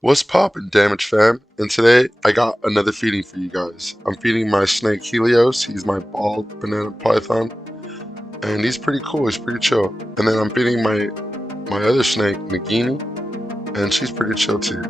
What's poppin', Damage fam? And today I got another feeding for you guys. I'm feeding my snake Helios. He's my bald banana python, and he's pretty cool. He's pretty chill. And then I'm feeding my other snake Nagini, and she's pretty chill too.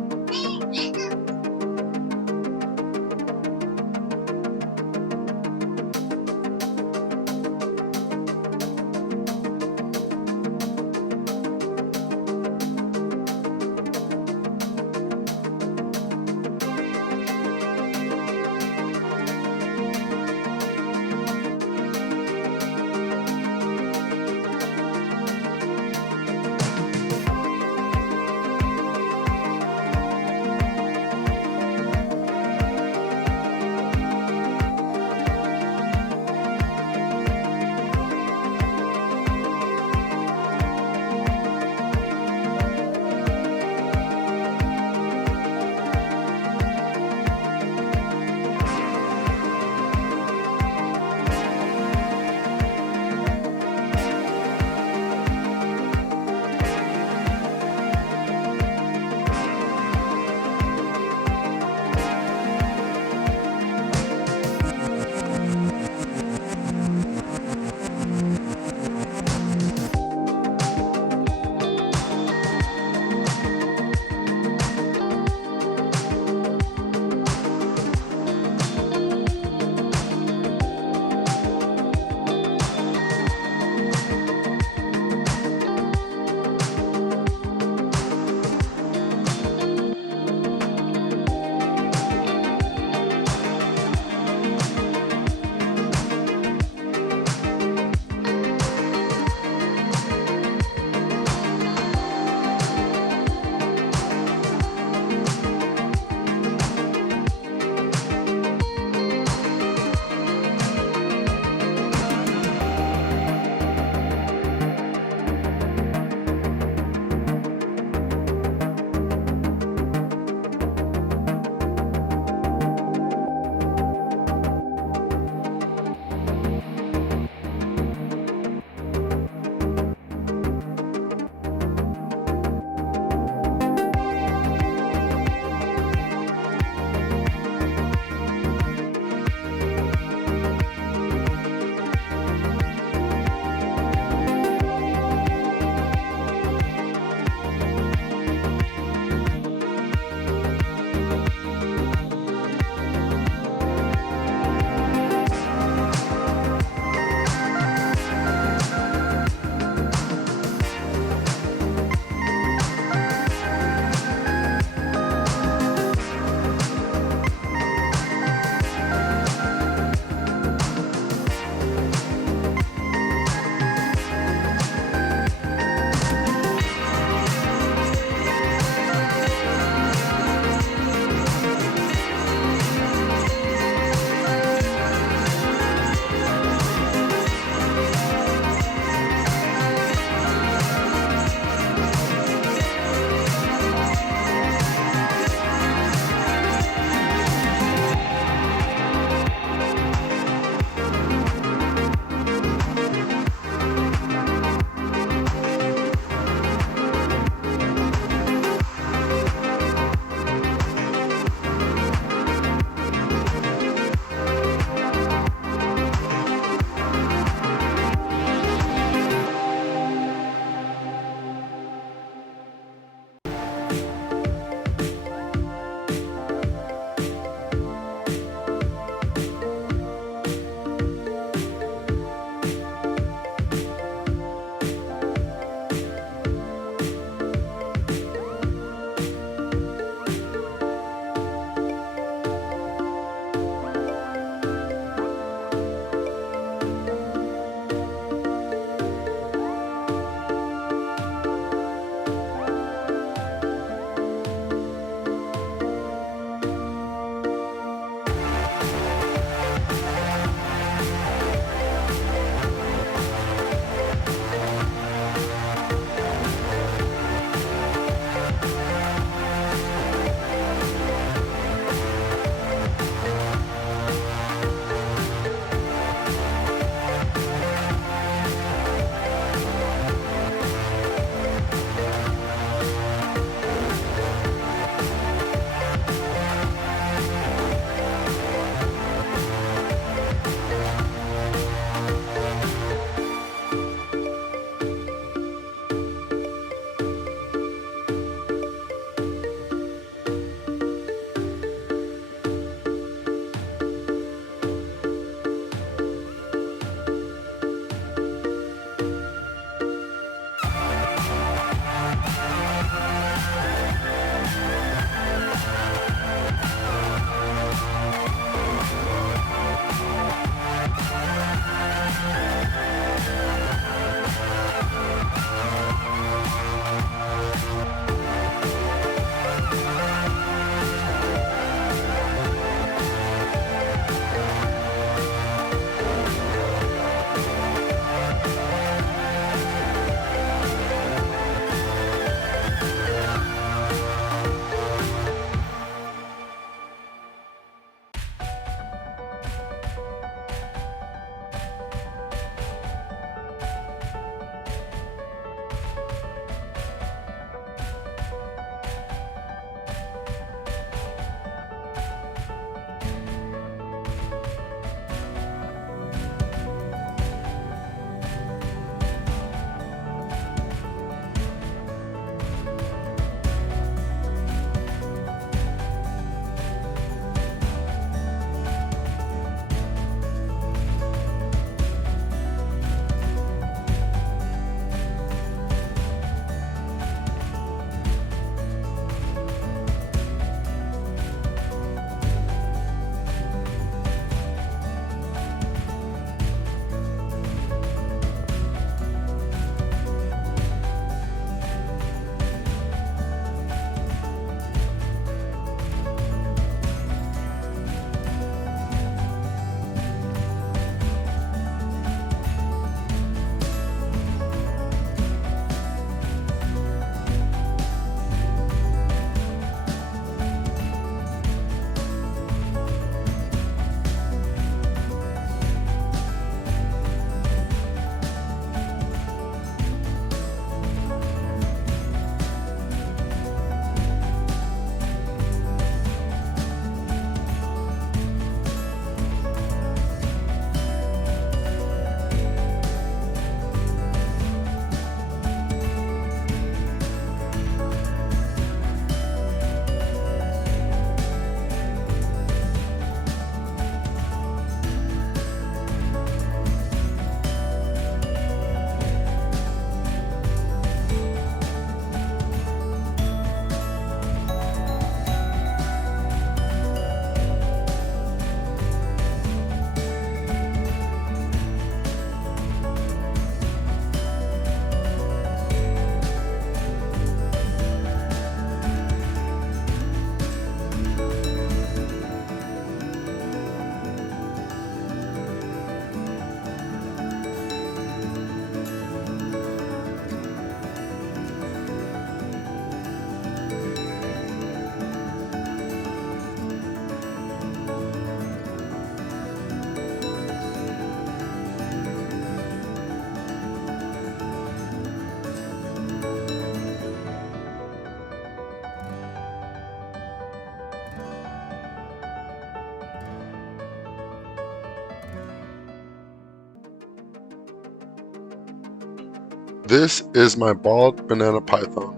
This is my bald banana python,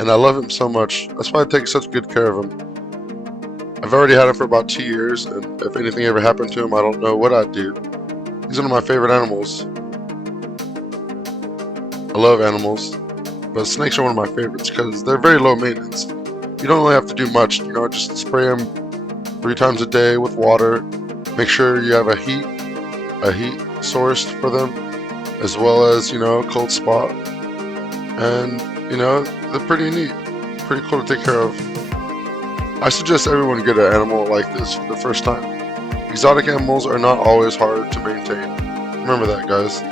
and I love him so much. That's why I take such good care of him. I've already had him for about 2 years, and if anything ever happened to him, I don't know what I'd do. He's one of my favorite animals. I love animals, but snakes are one of my favorites because they're very low maintenance. You don't really have to do much, just spray them 3 times a day with water. Make sure you have a heat source for them, as well as, a cold spot. And, they're pretty neat, pretty cool to take care of. I suggest everyone get an animal like this for the first time. Exotic animals are not always hard to maintain. Remember that, guys.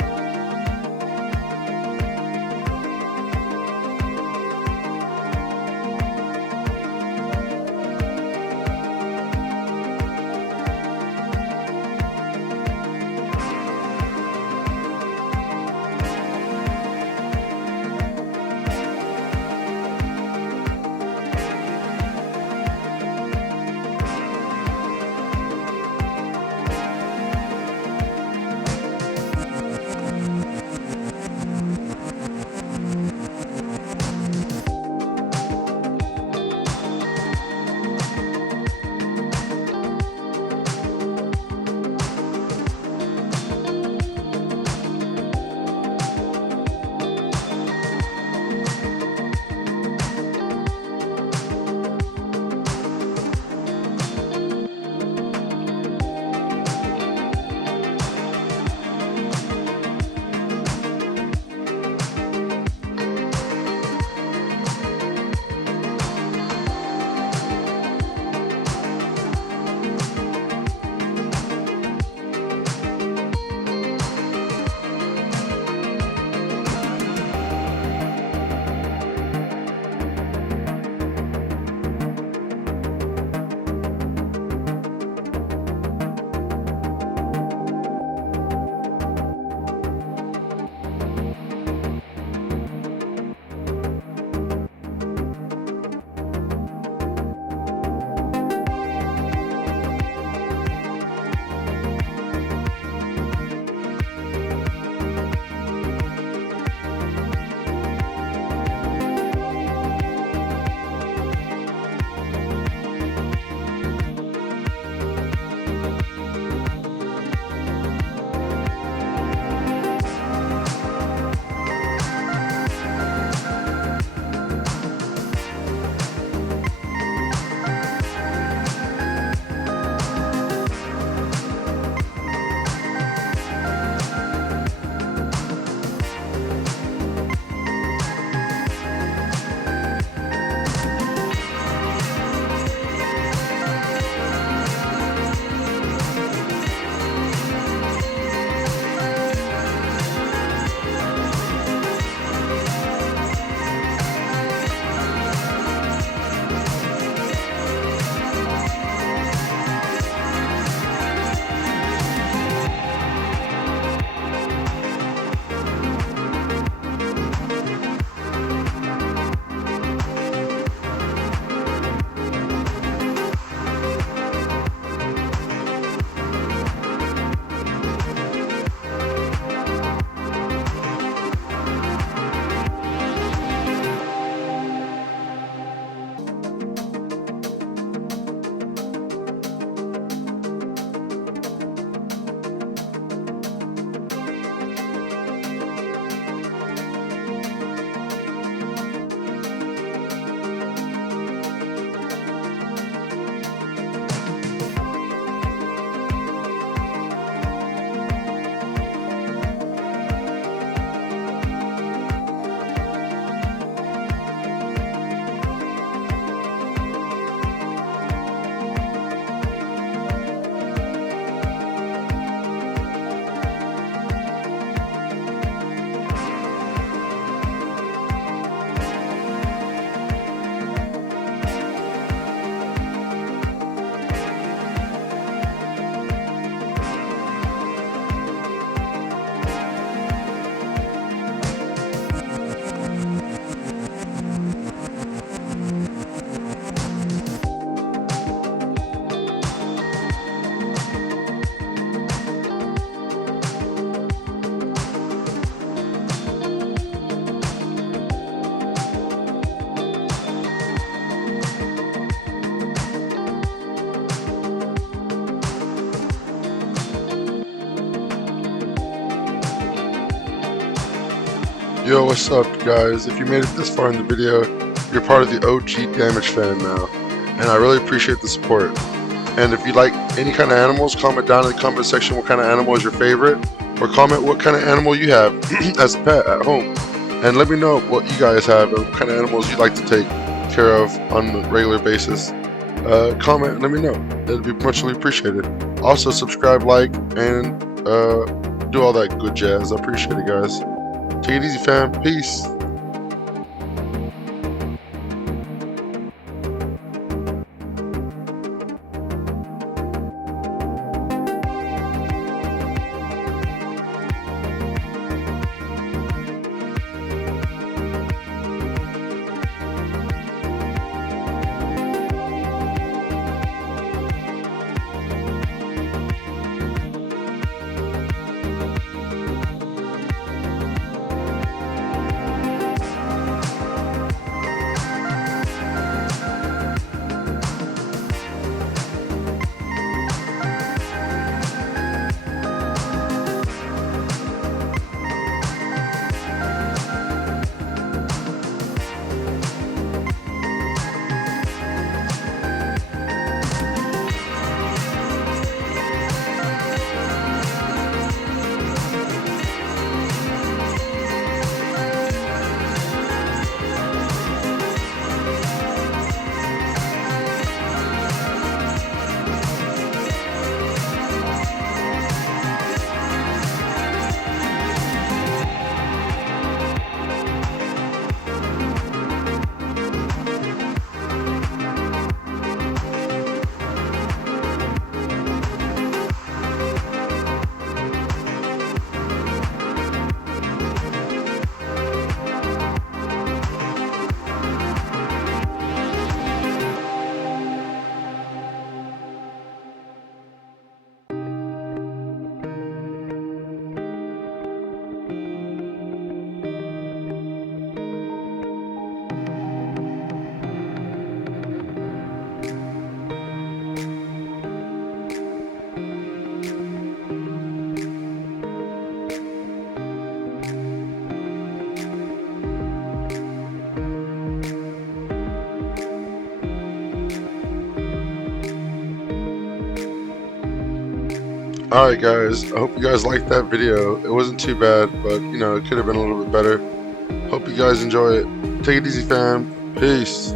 Yo, what's up, guys? If you made it this far in the video, you're part of the OG Damage fam now, and I really appreciate the support. And if you like any kind of animals, comment down in the comment section what kind of animal is your favorite, or comment what kind of animal you have as a pet at home. And let me know what you guys have and what kind of animals you'd like to take care of on a regular basis. Comment and let me know. It'd be muchly appreciated. Also, subscribe, like, and do all that good jazz. I appreciate it, guys. Take it easy, fam. Peace. Alright, guys, I hope you guys liked that video. It wasn't too bad, but you know, it could have been a little bit better. Hope you guys enjoy it. Take it easy, fam. Peace.